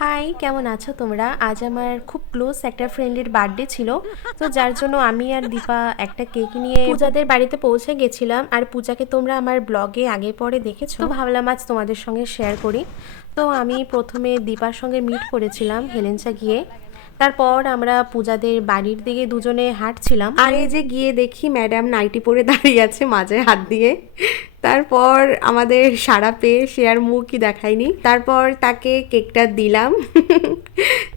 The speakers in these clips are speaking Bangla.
হাই, কেমন আছো তোমরা? আজ আমার খুব ক্লোজ একটা ফ্রেন্ডের বার্থডে ছিল। তো যার জন্য আমি আর দীপা একটা কেক নিয়ে পূজাদের বাড়িতে পৌঁছে গেছিলাম। আর পূজাকে তোমরা আমার ব্লগে আগে পরে দেখেছো, তো ভাবলাম আজ তোমাদের সঙ্গে শেয়ার করি। তো আমি প্রথমে দীপার সঙ্গে মিট করেছিলাম হেলেঞ্চা গিয়ে। তারপর আমরা পূজাদের বাড়ির দিকে দুজনে হাঁটছিলাম, আর এই যে গিয়ে দেখি ম্যাডাম নাইটি পরে দাঁড়িয়ে আছে মাঝে হাত দিয়ে। তারপর আমাদের সাড়া পেয়ে সে আর মুখই দেখায়নি। তারপর তাকে কেকটা দিলাম।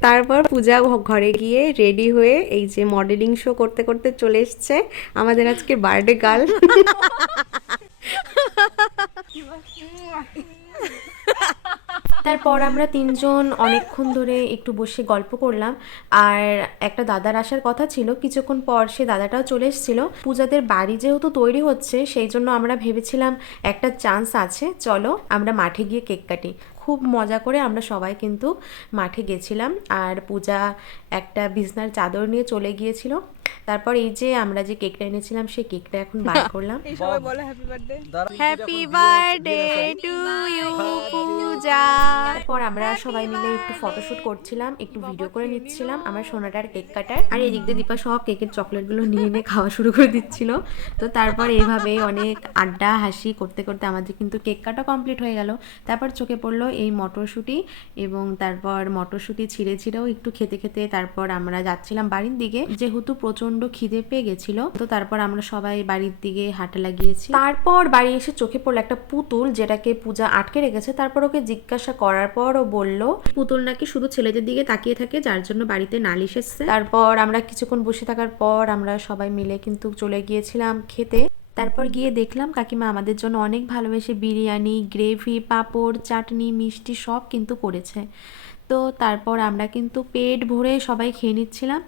তারপর পূজা ঘরে গিয়ে রেডি হয়ে এই যে মডেলিং শো করতে করতে চলে এসছে আমাদের আজকে বার্থডে গার্ল। তারপর আমরা তিনজন অনেকক্ষণ ধরে একটু বসে গল্প করলাম। আর একটা দাদার আসার কথা ছিল, কিছুক্ষণ পর সে দাদাটাও চলে এসেছিল। পূজাদের বাড়ি যেহেতু তৈরি হচ্ছে, সেই জন্য আমরা ভেবেছিলাম একটা চান্স আছে, চলো আমরা মাঠে গিয়ে কেক কাটি। খুব মজা করে আমরা সবাই কিন্তু মাঠে গেছিলাম। আর পূজা একটা বিছনার চাদর নিয়ে চলে গিয়েছিল। তারপর এই যে আমরা যে কেকটা এনেছিলাম সেই কেকটা এখন বার করলাম। সবাই বলে happy birthday. Happy birthday to you Puja. তারপর আমরা সবাই মিলে একটু ফটোশুট করছিলাম, একটু ভিডিও করে নিচ্ছিলাম আমার সোনাটার কেক কাটার। আর এদিক দিয়ে দীপা সব কেকের চকলেটগুলো নিয়ে নিয়ে খাওয়া শুরু করে দিচ্ছিল। তো তারপর এইভাবে অনেক আড্ডা হাসি করতে করতে আমাদের কিন্তু কেক কাটা কমপ্লিট হয়ে গেল। তারপর চোখে পড়লো এই মটরশুঁটি, এবং তারপর মটরশুঁটি ছিঁড়ে ছিঁড়েও একটু খেতে খেতে তারপর আমরা যাচ্ছিলাম বাড়ির দিকে, যেহেতু প্রচন্ড খিদে পেয়ে গেছিল। তো তারপর আমরা সবাই বাড়ির দিকে হাঁটা লাগিয়েছি। তারপর বাড়ি এসে চোখে পড়লো একটা পুতুল, যেটাকে পূজা আটকে রেখেছে। তারপর ওকে জিজ্ঞাসা করার পর ও বলল পুতুল নাকি শুধু ছেলেদের দিকে তাকিয়ে থাকে, যার জন্য বাড়িতে নালিশ এসছে। তারপর আমরা কিছুক্ষণ বসে থাকার পর আমরা সবাই মিলে কিন্তু চলে গিয়েছিলাম খেতে। তারপর গিয়ে দেখলাম কাকিমা আমাদের জন্য অনেক ভালোবেসে বিরিয়ানি, গ্রেভি, পাঁপড়, চাটনি, মিষ্টি সব কিন্তু করেছে। তো তারপর আমরা কিন্তু পেট ভরে সবাই খেয়ে নিচ্ছিলাম,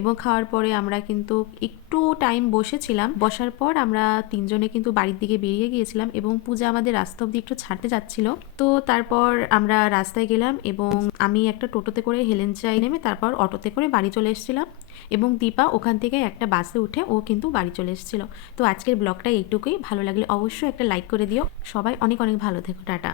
এবং খাওয়ার পরে আমরা কিন্তু একটু টাইম বসেছিলাম। বসার পর আমরা তিনজনে কিন্তু বাড়ির দিকে বেরিয়ে গিয়েছিলাম, এবং পূজা আমাদের রাস্তা অব্দি একটু ছাড়তে যাচ্ছিল। তো তারপর আমরা রাস্তায় গেলাম, এবং আমি একটা টোটোতে করে হেলেঞ্চায় নেমে তারপর অটোতে করে বাড়ি চলে এসেছিলাম, এবং দীপা ওখান থেকে একটা বাসে উঠে ও কিন্তু বাড়ি চলে এসেছিল। তো আজকের ব্লগটা এইটুকুই। ভালো লাগলে অবশ্যই একটা লাইক করে দিও। সবাই অনেক অনেক ভালো থেকো। টাটা।